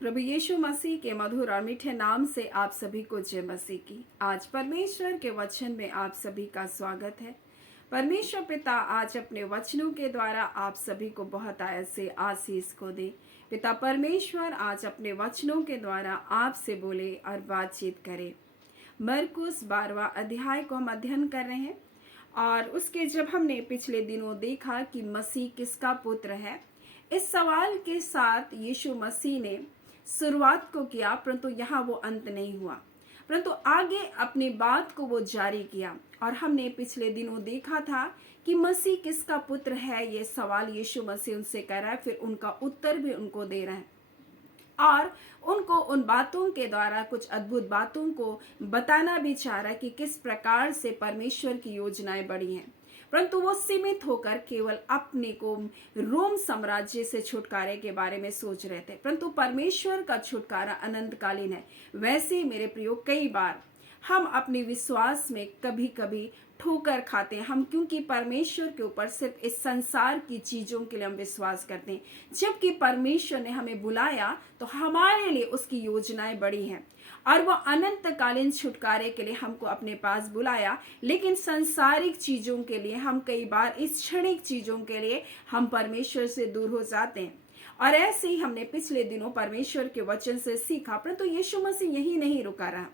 प्रभु यीशु मसीह के मधुर और मीठे नाम से आप सभी को जय मसीह की। आज परमेश्वर के वचन में आप सभी का स्वागत है। परमेश्वर पिता आज अपने वचनों के द्वारा आप सभी को बहुत आयत से आशीष को दे। पिता परमेश्वर आज अपने वचनों के द्वारा आपसे बोले और बातचीत करे। मरकुस 12वां अध्याय को हम अध्ययन कर रहे हैं और उसके जब हमने पिछले दिनों देखा कि मसीह किसका पुत्र है, इस सवाल के साथ यीशु मसीह ने शुरुआत को किया, परंतु यहाँ वो अंत नहीं हुआ, परंतु आगे अपनी बात को वो जारी किया। और हमने पिछले दिनों देखा था कि मसीह किसका पुत्र है, ये सवाल यीशु मसीह उनसे कर रहा है, फिर उनका उत्तर भी उनको दे रहा है और उनको उन बातों के द्वारा कुछ अद्भुत बातों को बताना भी चाह रहा है कि किस प्रकार से परमेश्वर की योजनाएं बड़ी हैं। परंतु वो सीमित होकर केवल अपने को रोम साम्राज्य से छुटकारे के बारे में सोच रहे थे, परंतु परमेश्वर का छुटकारा अनंतकालीन है। वैसे मेरे प्रियो, कई बार हम अपने विश्वास में कभी कभी ठोकर खाते हैं हम, क्योंकि परमेश्वर के ऊपर सिर्फ इस संसार की चीजों के लिए हम विश्वास करते हैं, जबकि परमेश्वर ने हमें बुलाया तो हमारे लिए उसकी योजनाएं बड़ी हैं और वो अनंतकालीन छुटकारे के लिए हमको अपने पास बुलाया। लेकिन सांसारिक चीजों के लिए हम कई बार, इस क्षणिक चीजों के लिए हम परमेश्वर से दूर हो जाते हैं। और ऐसे ही हमने पिछले दिनों परमेश्वर के वचन से सीखा, परंतु यीशु मसीह यही नहीं रुका रहा,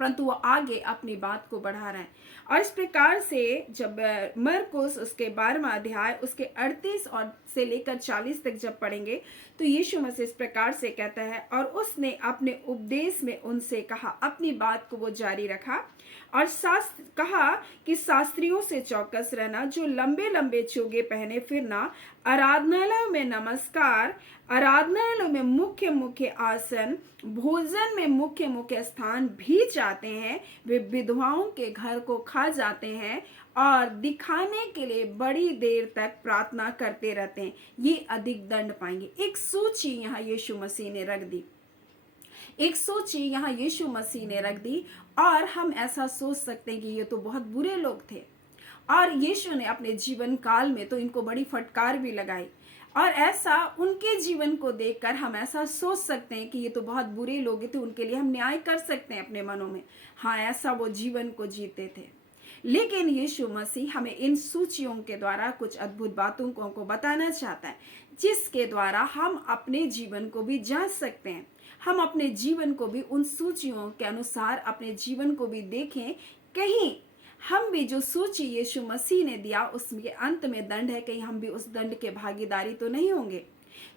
परंतु वो आगे अपनी बात को बढ़ा रहा है। और इस प्रकार से जब मरकुस उसके 12वां अध्याय उसके 38 और से लेकर 40 तक जब पढ़ेंगे तो यीशु मसीह इस प्रकार से कहता है, और उसने अपने उपदेश में उनसे कहा, अपनी बात को वो जारी रखा और कहा कि शास्त्रियों से चौकस रहना, जो लंबे लंबे चोगे पहने फिरना, आराधनालयों में नमस्कार, आराधनालयों में मुख्य मुख्य आसन, भोजन में मुख्य मुख्य स्थान भी चाहते हैं, वे विधवाओं के घर को खा जाते हैं और दिखाने के लिए बड़ी देर तक प्रार्थना करते रहते हैं, ये अधिक दंड पाएंगे। एक सूची यहाँ यीशु मसीह ने रख दी, एक सूची यहाँ यीशु मसीह ने रख दी। और हम ऐसा सोच सकते हैं कि ये तो बहुत बुरे लोग थे और यीशु ने अपने जीवन काल में तो इनको बड़ी फटकार भी लगाई, और ऐसा उनके जीवन को देखकर हम ऐसा सोच सकते हैं कि ये तो बहुत बुरे लोग थे, उनके लिए हम न्याय कर सकते हैं अपने मनों में। हाँ, ऐसा वो जीवन को जीते थे। लेकिन यीशु मसीह हमें इन सूचियों के द्वारा कुछ अद्भुत बातों को बताना चाहता है, जिसके द्वारा हम अपने जीवन को भी जांच सकते हैं। हम अपने जीवन को भी उन सूचियों के अनुसार अपने जीवन को भी देखें, कहीं हम भी जो सूची यीशु मसीह ने दिया उसके अंत में दंड है, कहीं हम भी उस दंड के भागीदारी तो नहीं होंगे।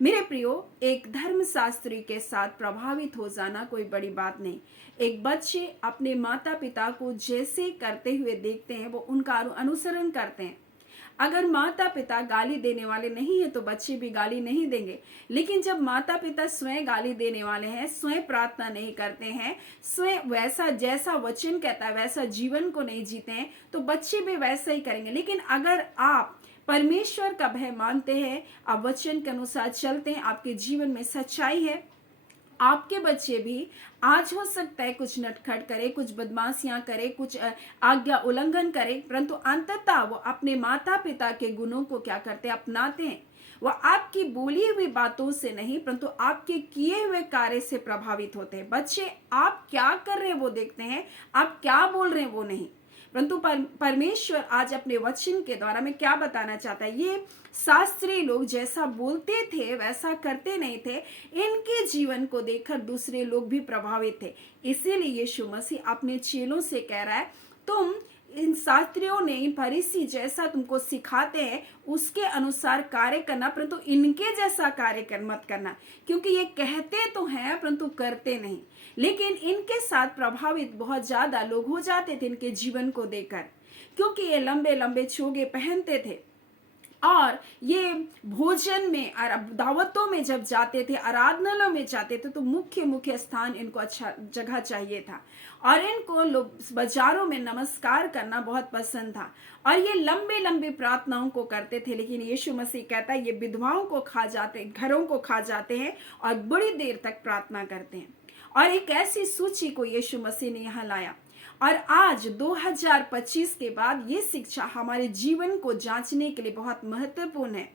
मेरे प्रियो, एक धर्मशास्त्री के साथ प्रभावित हो जाना कोई बड़ी बात नहीं। एक बच्चे अपने माता पिता को जैसे करते हुए देखते हैं वो उनका अनुसरण करते हैं। अगर माता पिता गाली देने वाले नहीं है तो बच्चे भी गाली नहीं देंगे, लेकिन जब माता पिता स्वयं गाली देने वाले हैं, स्वयं प्रार्थना नहीं करते हैं, स्वयं वैसा जैसा वचन कहता है वैसा जीवन को नहीं जीते हैं, तो बच्चे भी वैसा ही करेंगे। लेकिन अगर आप परमेश्वर का भय मानते हैं, आप वचन के अनुसार चलते हैं, आपके जीवन में सच्चाई है, आपके बच्चे भी आज हो सकता है कुछ नटखट करे, कुछ बदमाशियां करे, कुछ आज्ञा उल्लंघन करे, परंतु अंततः वो अपने माता पिता के गुणों को क्या करते हैं, अपनाते हैं। वो आपकी बोली हुई बातों से नहीं, परंतु आपके किए हुए कार्य से प्रभावित होते हैं। बच्चे आप क्या कर रहे हैं वो देखते हैं, आप क्या बोल रहे हैं वो नहीं। परंतु परमेश्वर आज अपने वचन के द्वारा में क्या बताना चाहता है, ये शास्त्री लोग जैसा बोलते थे वैसा करते नहीं थे, इनके जीवन को देखकर दूसरे लोग भी प्रभावित थे। इसीलिए यीशु मसीह अपने चेलों से कह रहा है, तुम इन शास्त्रियों ने, इन फरीसी जैसा तुमको सिखाते हैं उसके अनुसार कार्य करना, परंतु इनके जैसा कार्य मत करना, क्योंकि ये कहते तो हैं परंतु करते नहीं। लेकिन इनके साथ प्रभावित बहुत ज्यादा लोग हो जाते थे इनके जीवन को देखकर, क्योंकि ये लंबे लंबे चोगे पहनते थे और ये भोजन में और दावतों में जब जाते थे, आराधनालयों में जाते थे, तो मुख्य मुख्य स्थान इनको अच्छा जगह चाहिए था और इनको लोग बाजारों में नमस्कार करना बहुत पसंद था और ये लंबे लंबे प्रार्थनाओं को करते थे। लेकिन यीशु मसीह कहता है ये विधवाओं को खा जाते, घरों को खा जाते हैं और बड़ी देर तक प्रार्थना करते हैं। और एक ऐसी सूची को यीशु मसीह ने यहाँ लाया और आज 2025 के बाद ये शिक्षा हमारे जीवन को जांचने के लिए बहुत महत्वपूर्ण है।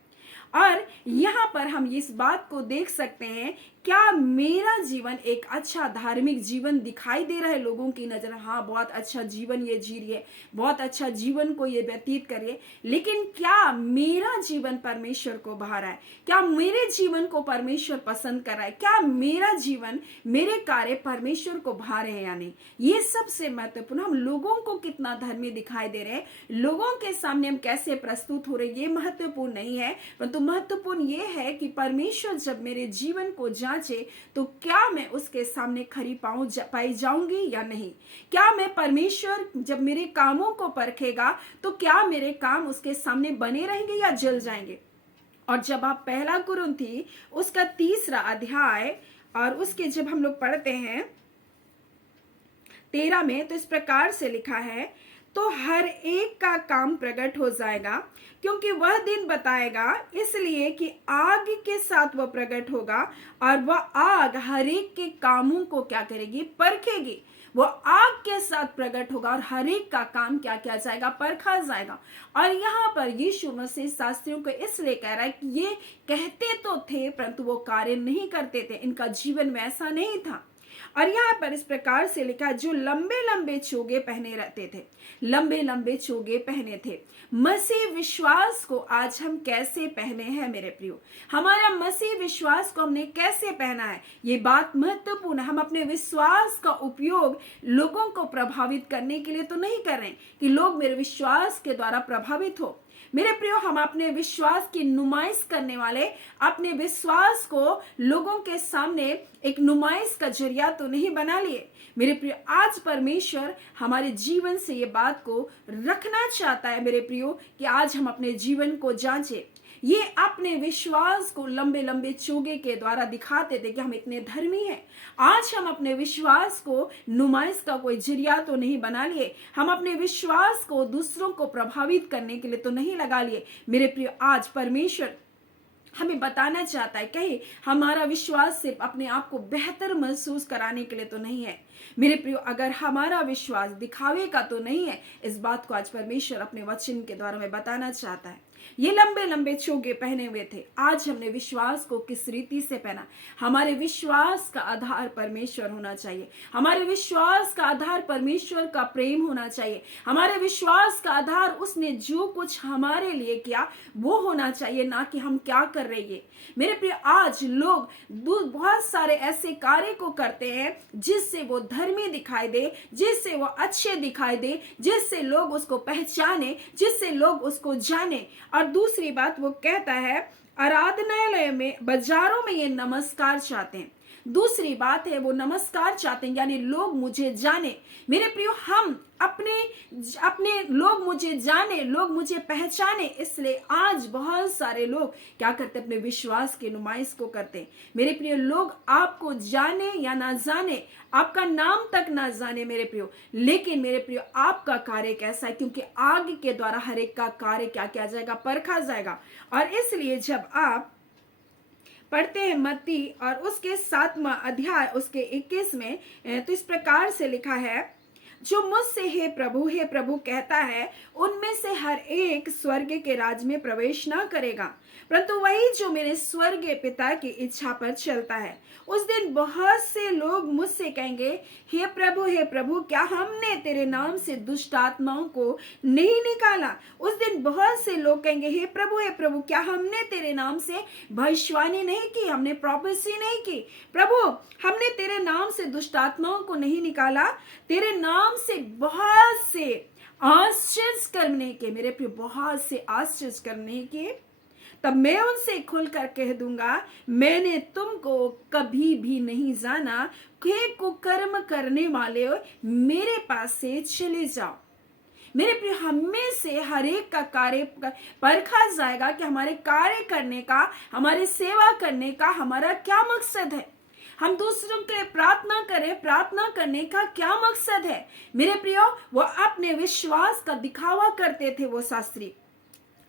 और यहाँ पर हम इस बात को देख सकते हैं, क्या मेरा जीवन एक अच्छा धार्मिक जीवन दिखाई दे रहा है लोगों की नजर? हाँ, बहुत अच्छा जीवन ये जी रही है, बहुत अच्छा जीवन को ये व्यतीत कर रही है, लेकिन क्या मेरा जीवन परमेश्वर को भा रहा है? क्या मेरे जीवन को परमेश्वर पसंद कर रहा है? क्या मेरा जीवन, मेरे कार्य परमेश्वर को भा रहे हैं या नहीं? ये सबसे महत्वपूर्ण, हम लोगों को कितना धर्मी दिखाई दे रहे हैं, लोगों के सामने हम कैसे प्रस्तुत हो रहे हैं, ये महत्वपूर्ण नहीं है, परंतु महत्वपूर्ण ये है कि परमेश्वर जब मेरे जीवन को जांचे तो क्या मैं उसके सामने खरी पाई जाऊंगी या नहीं? क्या मैं, परमेश्वर जब मेरे कामों को परखेगा तो क्या मेरे काम उसके सामने बने रहेंगे या जल जाएंगे? और जब आप पहला कुरिन्थी उसका 3 अध्याय और उसके जब हम लोग पढ़ते हैं 13 में, तो इस प्रकार से लिखा है, तो हर एक का काम प्रकट हो जाएगा, क्योंकि वह दिन बताएगा, इसलिए कि आग के साथ वह प्रकट होगा और वह आग हर एक के कामों को क्या करेगी? परखेगी। वो आग के साथ प्रकट होगा और हर एक का काम क्या किया जाएगा? परखा जाएगा। और यहाँ पर यीशु मसीह शास्त्रियों को इसलिए कह रहा है कि ये कहते तो थे परंतु वो कार्य नहीं करते थे, इनका जीवन वैसा नहीं था। और यहाँ पर इस प्रकार से लिखा, जो लंबे लंबे चोगे पहने रहते थे, लंबे लंबे चोगे पहने थे। मसीह विश्वास को आज हम कैसे पहने हैं मेरे प्रियो? हमारा मसीह विश्वास को हमने कैसे पहना है, ये बात महत्वपूर्ण है। हम अपने विश्वास का उपयोग लोगों को प्रभावित करने के लिए तो नहीं कर रहे हैं कि लोग मेरे विश्वास के द्वारा प्रभावित हो। मेरे प्रियो, हम अपने विश्वास की नुमाइश करने वाले, अपने विश्वास को लोगों के सामने एक नुमाइश का जरिया तो नहीं बना लिए। मेरे प्रियो, आज परमेश्वर हमारे जीवन से ये बात को रखना चाहता है मेरे प्रियो, कि आज हम अपने जीवन को जांचें। ये अपने विश्वास को लंबे लंबे चोगे के द्वारा दिखाते थे कि हम इतने धर्मी हैं। आज हम अपने विश्वास को नुमाइश का कोई जरिया तो नहीं बना लिए, हम अपने विश्वास को दूसरों को प्रभावित करने के लिए तो नहीं लगा लिए। मेरे प्रिय, आज परमेश्वर हमें बताना चाहता है, कहीं हमारा विश्वास सिर्फ अपने आप को बेहतर महसूस कराने के लिए तो नहीं है। मेरे प्रियो, अगर हमारा विश्वास दिखावे का तो नहीं है, इस बात को आज परमेश्वर अपने वचन के द्वारा में बताना चाहता है। ये लंबे लंबे चोगे पहने हुए थे, आज हमने विश्वास को किस रीति से पहना? हमारे विश्वास का आधार परमेश्वर होना चाहिए, हमारे विश्वास का आधार परमेश्वर का प्रेम होना चाहिए, हमारे विश्वास का आधार उसने जो कुछ हमारे लिए किया वो होना चाहिए, ना कि हम क्या कर रहे हैं। मेरे प्रिय, आज लोग बहुत सारे ऐसे कार्य को करते हैं जिससे वो धर्मी दिखाई दे, जिससे वो अच्छे दिखाई दे, जिससे लोग उसको पहचाने, जिससे लोग उसको जाने। और दूसरी बात, वो कहता है आराधनालय में, बाजारों में ये नमस्कार चाहते हैं। दूसरी बात है, वो नमस्कार चाहते हैं, यानी लोग मुझे जाने। मेरे प्रियो, हम अपने लोग मुझे जाने, लोग मुझे पहचाने, इसलिए आज बहुत सारे लोग क्या करते हैं? अपने विश्वास की नुमाइश को करते हैं। मेरे प्रियो, लोग आपको जाने या ना जाने, आपका नाम तक ना जाने मेरे प्रियो, लेकिन मेरे प्रियो, आपका कार्य कैसा है, क्योंकि आग के द्वारा हर एक का कार्य क्या किया जाएगा? परखा जाएगा। और इसलिए जब आप पढ़ते हैं मत्ती और उसके 7वां अध्याय उसके 21 में, तो इस प्रकार से लिखा है, जो मुझसे हे प्रभु कहता है, उनमें से हर एक स्वर्ग के राज में प्रवेश ना करेगा, परंतु वही जो मेरे स्वर्गीय पिता की इच्छा पर चलता है। उस दिन बहुत से लोग मुझसे कहेंगे, हे प्रभु, क्या हमने तेरे नाम से दुष्ट आत्माओं को नहीं निकाला? उस दिन बहुत से लोग कहेंगे, हे प्रभु, क्या हमने तेरे नाम से भविष्यवाणी नहीं की, हमने प्रोफेसी नहीं की? प्रभु, हमने तेरे नाम से दुष्ट आत्माओं को नहीं निकाला? तेरे नाम से बहुत से आश्चर्य करने के, मेरे प्रिय, बहुत से आश्चर्य करने के, तब मैं उनसे खुलकर कह दूंगा, मैंने तुमको कभी भी नहीं जाना, हे कुकर्म करने वाले, मेरे पास से चले जाओ। मेरे प्रिय, हमें से हर एक का कार्य परखा जाएगा कि हमारे कार्य करने का, हमारे सेवा करने का हमारा क्या मकसद है। हम दूसरों के लिए प्रार्थना करें, प्रार्थना करने का क्या मकसद है? मेरे प्रियो, वो अपने विश्वास का दिखावा करते थे वो शास्त्री।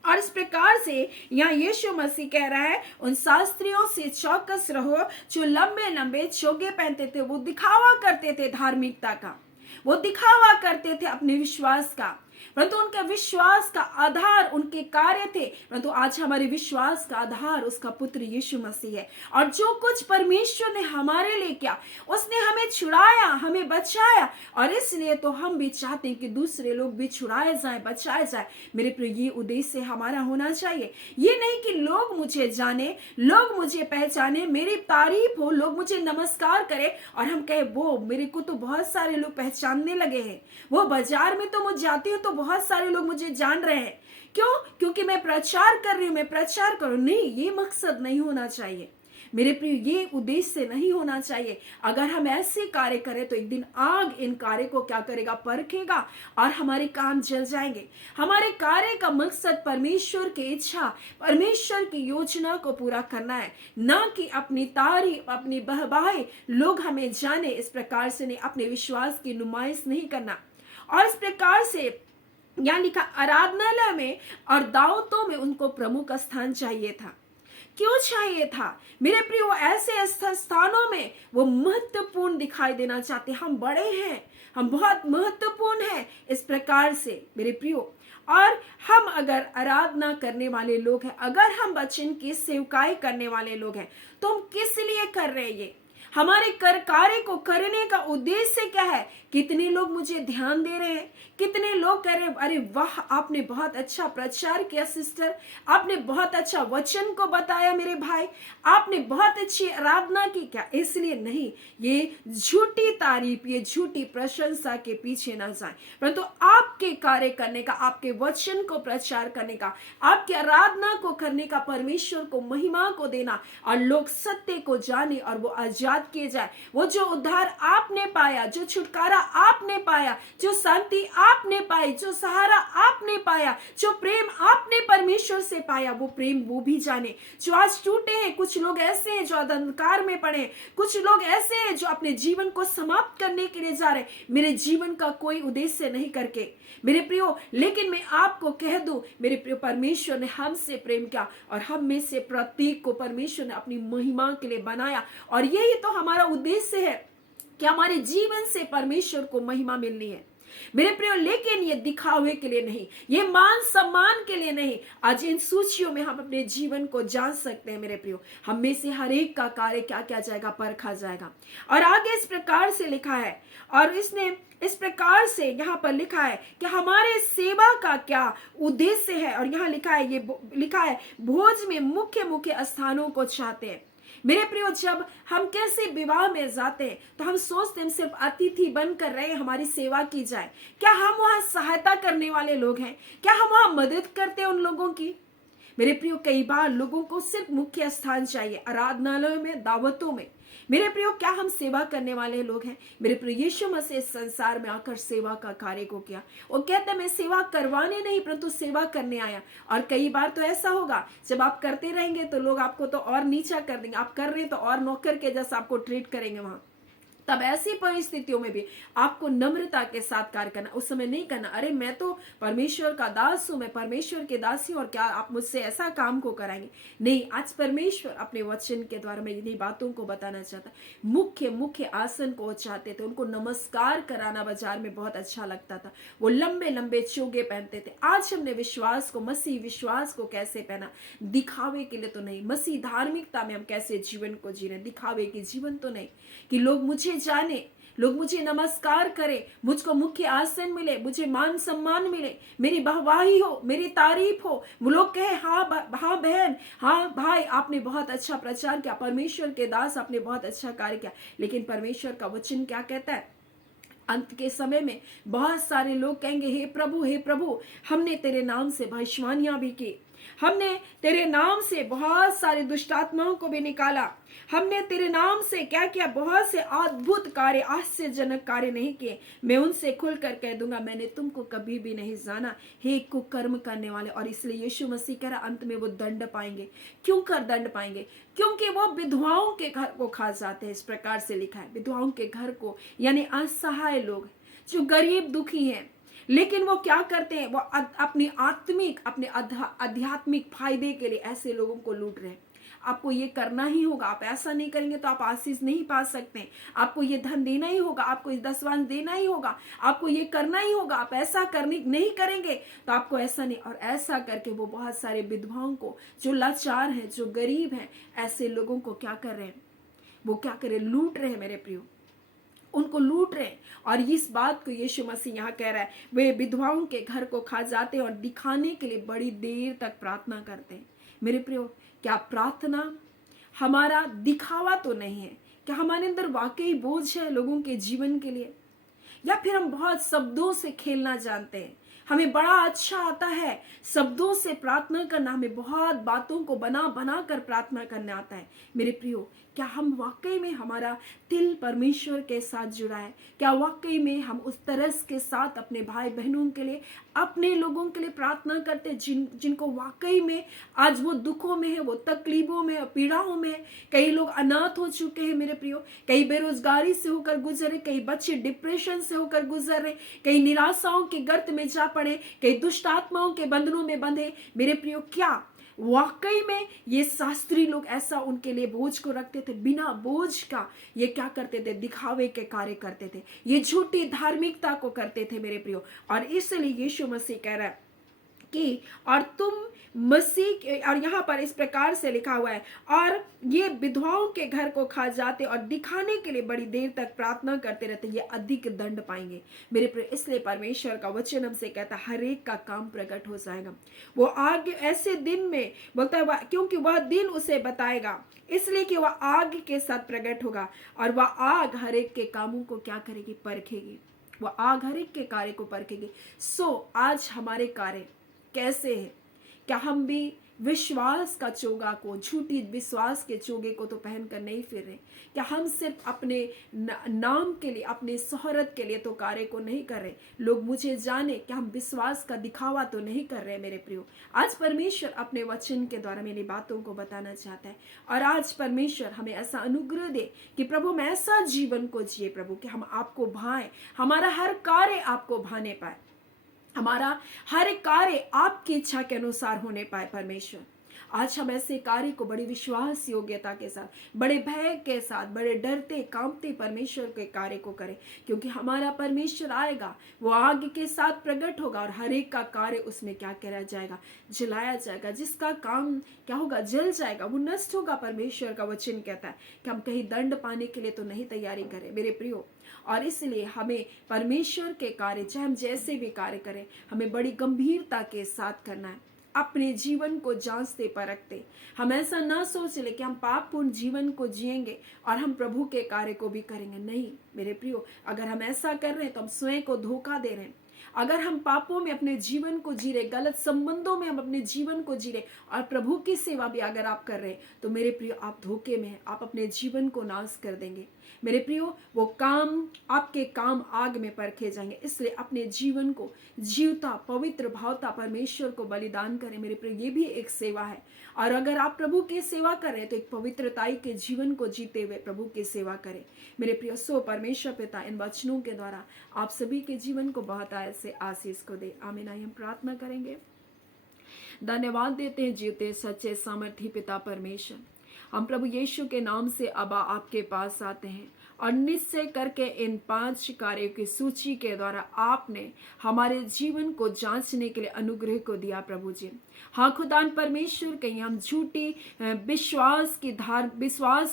और इस प्रकार से यहाँ यीशु मसीह कह रहा है, उन शास्त्रियों से चौकस रहो जो लंबे लंबे चोगे पहनते थे। वो दिखावा करते थे धार्मिकता का, वो दिखावा करते थे अपने विश्वास का। परंतु उनके विश्वास का आधार उनके कार्य थे, परंतु आज हमारे विश्वास का आधार उसका पुत्र यीशु मसीह है। और जो कुछ परमेश्वर ने हमारे लिए किया, उसने हमें छुड़ाया, हमें बचाया, और इसलिए तो हम भी चाहते हैं कि दूसरे लोग भी छुड़ाए जाए, बचाए जाए। मेरे प्रिय, ये उद्देश्य हमारा होना चाहिए। ये नहीं कि लोग मुझे जाने, लोग मुझे पहचाने, मेरी तारीफ हो, लोग मुझे नमस्कार करें और हम कहे वो मेरे को तो बहुत सारे लोग पहचानने लगे हैं, वो बाजार में तो मुझे जाती हूँ तो बहुत सारे लोग मुझे जान रहे हैं। क्यों? क्योंकि मैं प्रचार कर रही हूँ, मैं प्रचार करूँ। नहीं, ये मकसद नहीं होना चाहिए मेरे प्रिय, ये उद्देश्य नहीं होना चाहिए। अगर हम ऐसे कार्य करें तो एक दिन आग इन कार्य को क्या करेगा, परखेगा और हमारे काम जल जाएंगे। हमारे कार्य का मकसद परमेश्वर की इच्छा, परमेश्वर की योजना को पूरा करना है, ना कि अपनी तारीफ, अपनी बहबाही, लोग हमें जाने, इस प्रकार से नहीं, अपने विश्वास की नुमाइश नहीं करना। और इस प्रकार से यहाँ लिखा, आराधनालय में और दावतों में उनको प्रमुख स्थान चाहिए था। क्यों चाहिए था मेरे प्रिय? वो ऐसे स्थानों में वो महत्वपूर्ण दिखाई देना चाहते, हम बड़े हैं, हम बहुत महत्वपूर्ण हैं, इस प्रकार से मेरे प्रियो। और हम अगर आराधना करने वाले लोग हैं, अगर हम वचन की सेवकाई करने वाले लोग हैं, तो हम किस लिए कर रहे हैं? ये हमारे कार्य को करने का उद्देश्य क्या है? कितने लोग मुझे ध्यान दे रहे हैं, कितने लोग कह रहे हैं अरे वाह, आपने बहुत अच्छा प्रचार किया सिस्टर, आपने बहुत अच्छा वचन को बताया मेरे भाई, आपने बहुत अच्छी आराधना की। क्या इसलिए? नहीं, ये झूठी तारीफ, ये झूठी प्रशंसा के पीछे ना जाए, परंतु आपके कार्य करने का, आपके वचन को प्रचार करने का, आपकी आराधना को करने का, परमेश्वर को महिमा को देना, और लोग सत्य को जाने और वो आजाद किए जाए। वो जो उद्धार आपने पाया, जो छुटकारा आपने पाया, जो शांति आपने पाई, जो सहारा आपने पाया, जो प्रेम आपने परमेश्वर से पाया, वो प्रेम वो भी जाने। जो आज टूटे हैं, कुछ लोग ऐसे हैं जो अंधकार में पड़े, कुछ लोग ऐसे हैं जो अपने जीवन को समाप्त करने के लिए जा रहे, मेरे जीवन का कोई उद्देश्य नहीं करके मेरे प्रियो। लेकिन मैं आपको कह दूं मेरे प्रियो, परमेश्वर ने हमसे प्रेम किया और हम में से प्रत्येक को परमेश्वर ने अपनी महिमा के लिए बनाया, और यही तो हमारा उद्देश्य है कि हमारे जीवन से परमेश्वर को महिमा मिलनी है मेरे प्रियो। लेकिन ये दिखावे के लिए नहीं, ये मान सम्मान के लिए नहीं। आज इन सूचियों में हम अपने जीवन को जान सकते हैं मेरे प्रियो। हम में से हर एक का कार्य क्या क्या जाएगा, परखा जाएगा। और आगे इस प्रकार से लिखा है, और इसने इस प्रकार से यहाँ पर लिखा है कि हमारे सेवा का क्या उद्देश्य है। और यहाँ लिखा है, ये लिखा है, भोज में मुख्य मुख्य स्थानों को चाहते हैं मेरे प्रियो। जब हम कैसे विवाह में जाते हैं तो हम सोचते हैं सिर्फ अतिथि बनकर रहे, हमारी सेवा की जाए। क्या हम वहां सहायता करने वाले लोग हैं? क्या हम वहां मदद करते हैं उन लोगों की? मेरे प्रियो, कई बार लोगों को सिर्फ मुख्य स्थान चाहिए, आराधनालयों में, दावतों में। मेरे प्रियो, क्या हम सेवा करने वाले लोग हैं? मेरे प्रियो, यीशु मसीह इस संसार में आकर सेवा का कार्य को किया। वो कहते हैं मैं सेवा करवाने नहीं परंतु सेवा करने आया। और कई बार तो ऐसा होगा, जब आप करते रहेंगे तो लोग आपको तो और नीचा कर देंगे, आप कर रहे हैं तो और नौकर के जैसा आपको ट्रीट करेंगे वहां। तब ऐसी परिस्थितियों में भी आपको नम्रता के साथ कार्य करना। उस समय नहीं करना अरे मैं तो परमेश्वर का दास हूं, मैं परमेश्वर के दास हूं और क्या आप मुझसे ऐसा काम को कराएंगे? नहीं, आज परमेश्वर अपने वचन के द्वारा मैं इन्हीं बातों को बताना चाहता। मुख्य मुख्य आसन को चाहते थे, उनको नमस्कार कराना बाजार में बहुत अच्छा लगता था। वो लंबे लंबे चोगे पहनते थे। आज हमने विश्वास को, मसीह विश्वास को कैसे पहना? दिखावे के लिए तो नहीं। मसीह धार्मिकता में हम कैसे जीवन को जी रहे? दिखावे की जीवन तो नहीं कि लोग मुझे जाने, लोग मुझे नमस्कार करें, मुझको मुख्य आसन मिले, मुझे मान सम्मान मिले, मेरी वाहवाही हो, मेरी तारीफ हो, वो लोग कहे हाँ बहन, हाँ भाई, आपने बहुत अच्छा प्रचार किया, परमेश्वर के दास आपने बहुत अच्छा कार्य किया। लेकिन परमेश्वर का वचन क्या कहता है? अंत के समय में बहुत सारे लोग कहेंगे हे प्रभु, हमने तेरे नाम से भविष्यवाणियां भी की, हमने तेरे नाम से बहुत सारे दुष्टात्माओं को भी निकाला, हमने तेरे नाम से क्या किया, बहुत से अद्भुत कार्य, आश्चर्यजनक कार्य नहीं किए। मैं उनसे खुलकर कह दूंगा मैंने तुमको कभी भी नहीं जाना, हे कुकर्म करने वाले। और इसलिए यीशु मसीह कह रहा अंत में वो दंड पाएंगे। क्यों कर दंड पाएंगे? क्योंकि वो विधवाओं के घर को खा जाते हैं। इस प्रकार से लिखा है, विधवाओं के घर को, यानी असहाय लोग जो गरीब दुखी हैं, लेकिन वो क्या करते हैं? वो अपनी आत्मिक, अपने आध्यात्मिक फायदे के लिए ऐसे लोगों को लूट रहे हैं। आपको ये करना ही होगा, आप ऐसा नहीं करेंगे तो आप आशीष नहीं पा सकते, आपको ये धन देना ही होगा, आपको ये दसवांश देना ही होगा, आपको ये करना ही होगा, आप ऐसा करने नहीं करेंगे तो आपको ऐसा नहीं। और ऐसा करके वो बहुत सारे विधवाओं को, जो लाचार हैं, जो गरीब हैं, ऐसे लोगों को क्या कर रहे हैं, वो क्या कर रहे हैं, लूट रहे हैं मेरे प्रियो, उनको लूट रहे हैं। और इस बात को यीशु मसीह यहाँ कह रहा है, वे विधवाओं के घर को खा जाते हैं और दिखाने के लिए बड़ी देर तक प्रार्थना करते हैं। मेरे प्रियो, क्या प्रार्थना हमारा दिखावा तो नहीं है? क्या हमारे अंदर वाकई बोझ है लोगों के जीवन के लिए? या फिर हम बहुत शब्दों से खेलना जानते हैं, हमें बड़ा अच्छा आता है शब्दों से प्रार्थना करना, हमें बहुत बातों को बना बना कर प्रार्थना करना आता है। मेरे प्रियो, क्या हम वाकई में हमारा दिल परमेश्वर के साथ जुड़ा है? क्या वाकई में हम उस तरस के साथ अपने भाई बहनों के लिए, अपने लोगों के लिए प्रार्थना करते हैं जिनको वाकई में आज वो दुखों में है, वो तकलीफों में, पीड़ाओं में है। कई लोग अनाथ हो चुके हैं मेरे प्रियो, कई बेरोजगारी से होकर गुजरे, कई बच्चे डिप्रेशन से होकर गुजर रहे, कई निराशाओं के गर्त में जा पड़े, कई दुष्ट आत्माओं के बंधनों में बंधे। मेरे प्रियो, क्या वाकई में ये शास्त्री लोग ऐसा उनके लिए बोझ को रखते थे? बिना बोझ का ये क्या करते थे, दिखावे के कार्य करते थे, ये झूठी धार्मिकता को करते थे मेरे प्रियो। और इसलिए यीशु मसीह कह रहा है कि और तुम मसीह, और यहाँ पर इस प्रकार से लिखा हुआ है, और ये विधवाओं के घर को खा जाते और दिखाने के लिए बड़ी देर तक प्रार्थना करते रहते, ये अधिक दंड पाएंगे मेरे प्रिय। इसलिए परमेश्वर का वचन हमसे कहता है हर एक का काम प्रकट हो जाएगा। वो आगे ऐसे दिन में बोलता है, क्योंकि वह दिन उसे बताएगा, इसलिए कि वह आग के साथ प्रकट होगा और वह आग हर एक के कामों को क्या करेगी, परखेगी। वह आग हर एक के कार्य को परखेगी। आज हमारे कार्य कैसे है? क्या हम भी विश्वास का चोगा को, झूठी विश्वास के चोगे को तो पहन कर नहीं फिर रहे? क्या हम सिर्फ अपने नाम के लिए, अपने शोहरत के लिए तो कार्य को नहीं कर रहे, लोग मुझे जाने, क्या हम विश्वास का दिखावा तो नहीं कर रहे मेरे प्रियो? आज परमेश्वर अपने वचन के द्वारा मेरी बातों को बताना चाहता है, और आज परमेश्वर हमें ऐसा अनुग्रह दे कि प्रभु हम ऐसा जीवन को जिए प्रभु, कि हम आपको भाएं, हमारा हर कार्य आपको भाने पाए, हमारा हर कार्य आपकी इच्छा के अनुसार होने पाए। परमेश्वर, आज हम ऐसे कार्य को बड़ी विश्वास योग्यता के साथ, बड़े भय के साथ, बड़े डरते कांपते परमेश्वर के कार्य को करें, क्योंकि हमारा परमेश्वर आएगा, वो आग के साथ प्रकट होगा और हर एक का कार्य उसमें क्या करा जाएगा, जलाया जाएगा। जिसका काम क्या होगा, जल जाएगा, वो नष्ट होगा। परमेश्वर का वचन कहता है कि हम कहीं दंड पाने के लिए तो नहीं तैयारी करें मेरे प्रियो। और इसलिए हमें परमेश्वर के कार्य, चाहे हम जैसे भी कार्य करें, हमें बड़ी गंभीरता के साथ करना है, अपने जीवन को जांचते परखते। हम ऐसा ना सोच ले कि हम पापपूर्ण जीवन को जिएंगे और हम प्रभु के कार्य को भी करेंगे। नहीं मेरे प्रियो, अगर हम ऐसा कर रहे हैं तो हम स्वयं को धोखा दे रहे हैं। अगर हम पापों में अपने जीवन को जी रहे, गलत संबंधों में हम अपने जीवन को जी रहे और प्रभु की सेवा भी अगर आप कर रहे हैं, तो मेरे प्रियो आप धोखे में हैं, आप अपने जीवन को नाश कर देंगे मेरे प्रियो। वो काम, आपके काम आग में परखे जाएंगे। इसलिए अपने जीवन को जीवता, पवित्र भावता परमेश्वर को बलिदान करें मेरे प्रियो, ये भी एक सेवा है। और अगर आप प्रभु की सेवा कर रहे हैं तो एक पवित्रताई के जीवन को जीते हुए प्रभु की सेवा करें मेरे प्रियो। परमेश्वर पिता इन वचनों के द्वारा आप सभी के जीवन को बहुत आयत से आशीष को दे। आमीन। हम प्रार्थना करेंगे। धन्यवाद देते हैं जीवते सच्चे सामर्थी पिता परमेश्वर, हम प्रभु यीशु के नाम से अबा आपके पास आते हैं और निश्चय करके इन 5 कार्यों की सूची के द्वारा आपने हमारे जीवन को जांचने के लिए अनुग्रह को दिया प्रभु जी। हाँ खुदान परमेश्वर, कहीं हम झूठी विश्वास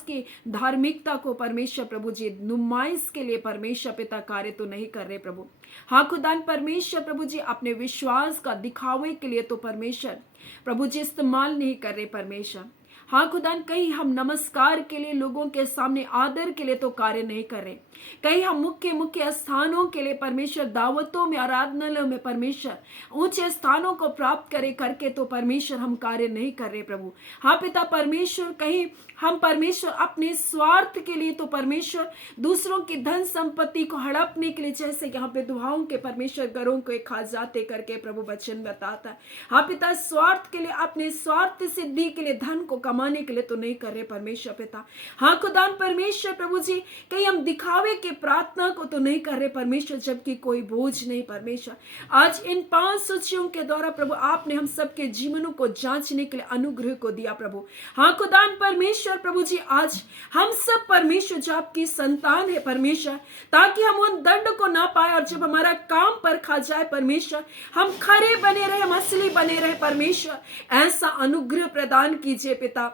की धार्मिकता को परमेश्वर प्रभु जी नुमाइश के लिए परमेश्वर पिता कार्य तो नहीं कर रहे प्रभु। हाँ खुदान परमेश्वर प्रभु जी, अपने विश्वास का दिखावे के लिए तो परमेश्वर प्रभु जी इस्तेमाल नहीं कर रहे परमेश्वर। हाँ खुदान, कहीं हम नमस्कार के लिए, लोगों के सामने आदर के लिए तो कार्य नहीं कर रहे, कहीं हम मुख्य स्थानों के लिए परमेश्वर, दावतों में, आराधनालयों में परमेश्वर ऊंचे स्थानों को प्राप्त करे करके तो परमेश्वर हम कार्य नहीं कर रहे प्रभु। हाँ पिता परमेश्वर, कहीं हम परमेश्वर अपने स्वार्थ के लिए तो परमेश्वर दूसरों की धन संपत्ति को हड़पने के लिए, जैसे यहाँ पे दुहाओं के परमेश्वर घरों को खा जाते करके प्रभु वचन बताता है। हाँ पिता, स्वार्थ के लिए, अपने स्वार्थ सिद्धि के लिए, धन को कमाने के लिए तो नहीं कर रहे परमेश्वर पिता। हाँ खुदान परमेश्वर प्रभु जी, कहीं हम दिखावे के प्रार्थना को तो नहीं कर रहे परमेश्वर, जबकि कोई बोझ नहीं परमेश्वर। आज इन 5 सूचियों के द्वारा प्रभु आपने हम सबके जीवनों को जांचने के लिए अनुग्रह को दिया प्रभु। हाँ खुदान परमेश्वर प्रभु जी, आज हम सब परमेश्वर जो आपकी संतान है परमेश्वर, ताकि हम उन दंड को ना पाए और जब हमारा काम पर खा जाए परमेश्वर, हम खरे बने रहे, हम असली बने रहे परमेश्वर। ऐसा अनुग्रह प्रदान कीजिए पिता।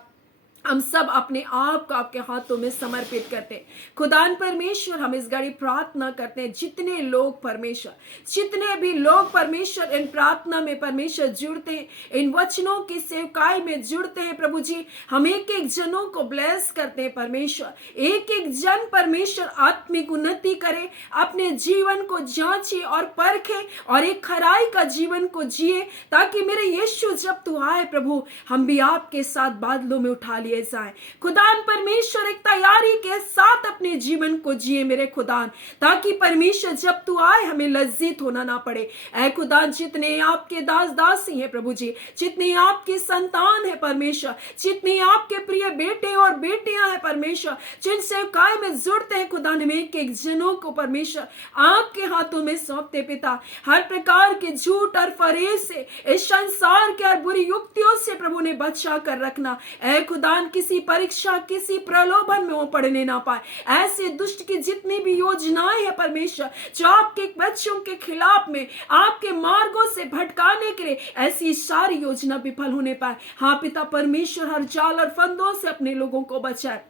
हम सब अपने आप को आपके हाथों में समर्पित करते हैं खुदान परमेश्वर। हम इस घड़ी प्रार्थना करते हैं, जितने लोग परमेश्वर, जितने भी लोग परमेश्वर इन प्रार्थना में परमेश्वर जुड़ते हैं, इन वचनों की सेवकाई में जुड़ते हैं प्रभु जी, हम एक एक जनों को ब्लेस करते हैं परमेश्वर। एक एक जन परमेश्वर आत्मिक उन्नति करे, अपने जीवन को जांचे और परखे और एक खराई का जीवन को जिए, ताकि मेरे यीशु जब तू आए प्रभु, हम भी आपके साथ बादलों में उठा लिए जाए खुदान परमेश्वर। एक तैयारी के साथ अपने जीवन को जिए मेरे खुदान, ताकि परमेश्वर जब तू आए हमें लज्जित होना ना पड़े। ऐ खुदान, जितने आपके दास दासी हैं प्रभु जी, जितने आपकी संतान है परमेश्वर, जितने आपके प्रिय बेटे और बेटियां हैं परमेश्वर, जिन सेवकाई में जुड़ते हैं खुदान, में एक एक जनों को परमेश्वर आपके हाथों में सौंपते पिता। हर प्रकार के झूठ और फरेब से, इस संसार के और बुरी युक्तियों से प्रभु ने बचा कर रखना। ऐ खुदान, किसी परीक्षा, किसी प्रलोभन में वो पड़ने ना पाए। ऐसे दुष्ट की जितनी भी योजनाएं हैं परमेश्वर, जो आपके बच्चों के खिलाफ में आपके मार्गों से भटकाने के लिए, ऐसी सारी योजना विफल होने पाए। हाँ पिता परमेश्वर, हर जाल और फंदों से अपने लोगों को बचाए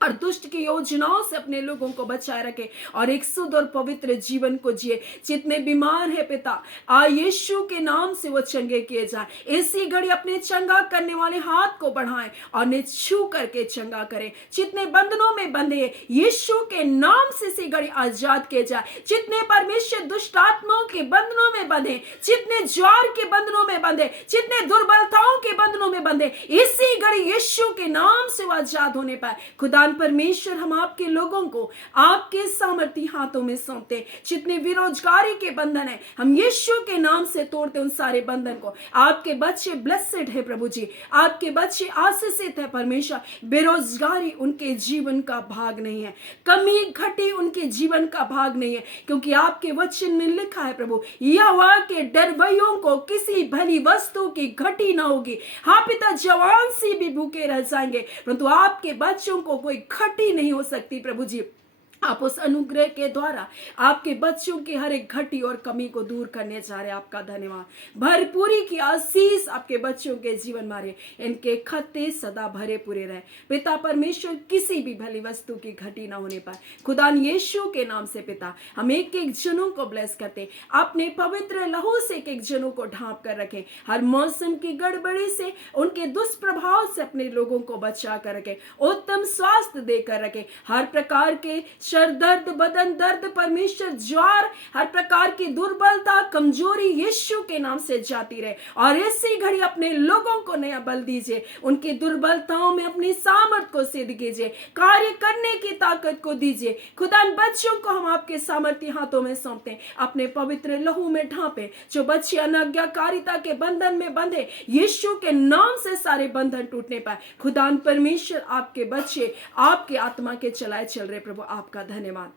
और दुष्ट की योजनाओं से अपने लोगों को बचाए रखे और एक शुद्ध और पवित्र जीवन को जिए। जितने बीमार है पिता, यीशु के नाम से वो चंगे किए जाए। इसी घड़ी अपने चंगा करने वाले हाथ को बढ़ाएं और ने छू करके चंगा करें। जितने बंधनों में बंधे यीशु के नाम से इसी घड़ी आजाद किए जाए। जितने परमेश्वर दुष्ट आत्माओं के बंधनों में बंधे, जितने ज्वार के बंधनों में बंधे, जितने दुर्बलताओं के बंधनों में बंधे, इसी घड़ी यीशु के नाम से वो आजाद होने पाए। खुदा परमेश्वर, हम आपके लोगों को आपके सामर्थी हाथों में सौंपते। जितने बेरोजगारी के बंधन है, हम यीशु के नाम से तोड़ते उन सारे बंधन को। आपके बच्चे ब्लेसेड है प्रभु जी, आपके बच्चे आशीषित है परमेश्वर। बेरोजगारी उनके जीवन का भाग नहीं है, कमी घटी उनके जीवन का भाग नहीं है, क्योंकि आपके वचन में लिखा है प्रभु, यहोवा के डरवैयों को किसी भली वस्तु की घटी ना होगी। हाँ पिता, जवान सी भी भूखे रह जाएंगे, परंतु आपके बच्चों को कोई घटी नहीं हो सकती प्रभु जी। आप उस अनुग्रह के द्वारा आपके बच्चों की हर एक घटी और कमी को दूर करने जा रहे हैं। आपका धन्यवाद। भरपूरी की आशीष आपके बच्चों के जीवन मारे, इनके खत्ते सदा भरे पूरे रहे पिता परमेश्वर। किसी भी भली वस्तु की घटी ना होने पाए खुदान यीशु के नाम से पिता। हम एक एक जनों को ब्लेस करते, अपने पवित्र लहू से एक एक जनों को ढांप कर रखें। हर मौसम की गड़बड़ी से, उनके दुष्प्रभाव से अपने लोगों को बचा कर रखें। उत्तम स्वास्थ्य देकर रखें। हर प्रकार के सर दर्द, बदन दर्द परमेश्वर, ज्वार, हर प्रकार की दुर्बलता, कमजोरी यीशु के नाम से जाती रहे। और इसी घड़ी अपने लोगों को नया बल दीजिए, उनकी दुर्बलताओं में अपनी सामर्थ को सिद्ध कीजिए, कार्य करने की ताकत को दीजिए। खुदा बच्चों को हम आपके सामर्थ्य हाथों में सौंपते हैं, अपने पवित्र लहू में ढांपे। जो बच्चे अनाज्ञाकारिता के बंधन में बंधे, यीशु के नाम से सारे बंधन टूटने पाए। खुदा परमेश्वर, आपके बच्चे आपके आत्मा के चलाए चल रहे प्रभु, आपका धन्यवाद।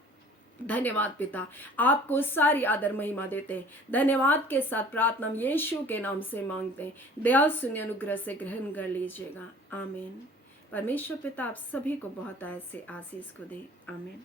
धन्यवाद पिता, आपको सारी आदर महिमा देते हैं। धन्यवाद के साथ प्रार्थना हम यीशु के नाम से मांगते हैं। दया सुनिए, अनुग्रह से ग्रहण कर लीजिएगा। आमीन। परमेश्वर पिता आप सभी को बहुत ऐसे आशीष को दे। आमीन।